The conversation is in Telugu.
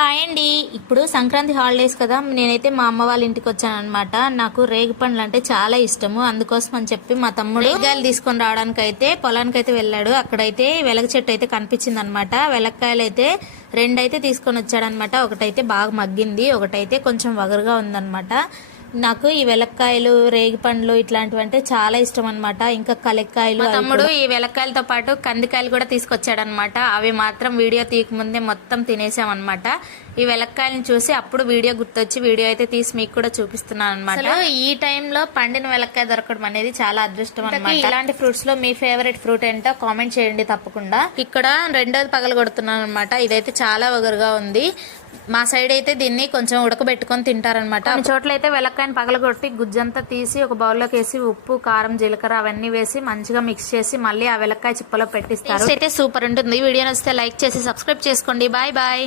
హాయ్ అండి. ఇప్పుడు సంక్రాంతి హాలిడేస్ కదా, నేనైతే మా అమ్మ వాళ్ళ ఇంటికి వచ్చాను అనమాట. నాకు రేగి పండ్లు అంటే చాలా ఇష్టము. అందుకోసం అని చెప్పి మా తమ్ముడు రేగికాయలు తీసుకొని రావడానికి అయితే పొలానికి అయితే వెళ్ళాడు. అక్కడైతే వెలగ చెట్టు అయితే కనిపించింది అనమాట. వెలక్కాయలు అయితే రెండైతే తీసుకొని వచ్చాడనమాట. ఒకటైతే బాగా మగ్గింది, ఒకటైతే కొంచెం వగరుగా ఉందన్నమాట. నాకు ఈ వెలక్కాయలు, రేగి పండ్లు ఇట్లాంటివి అంటే చాలా ఇష్టం అనమాట. ఇంకా కలెక్కాయలు. తమ్ముడు ఈ వెలక్కాయలతో పాటు కందికాయలు కూడా తీసుకొచ్చాడనమాట. అవి మాత్రం వీడియో తీయకముందే మొత్తం తినేసామన్నమాట. ఈ వెలక్కాయలను చూసి అప్పుడు వీడియో గుర్తొచ్చి వీడియో అయితే తీసి మీకు కూడా చూపిస్తున్నాను అనమాట. ఈ టైంలో పండిన వెలక్కాయ దొరకడం అనేది చాలా అదృష్టం అనమాట. ఇలాంటి ఫ్రూట్స్ లో మీ ఫేవరెట్ ఫ్రూట్ ఏంటో కామెంట్ చేయండి తప్పకుండా. ఇక్కడ రెండోది పగల కొడుతున్నాను అనమాట. ఇదైతే చాలా వగరుగా ఉంది. మా సైడ్ అయితే దీన్ని కొంచెం ఉడకబెట్టుకొని తింటారనమాట. కొన్ని చోట్ల అయితే వెలక్కాయని పగలగొట్టి గుజ్జంతా తీసి ఒక బౌల్లోకి వేసి ఉప్పు, కారం, జీలకర్ర అవన్నీ వేసి మంచిగా మిక్స్ చేసి మళ్ళీ ఆ వెలక్కాయ చిప్పలో పెట్టిస్తారు. అయితే సూపర్ ఉంటుంది. వీడియో నచ్చితే లైక్ చేసి సబ్స్క్రైబ్ చేసుకోండి. Bye bye.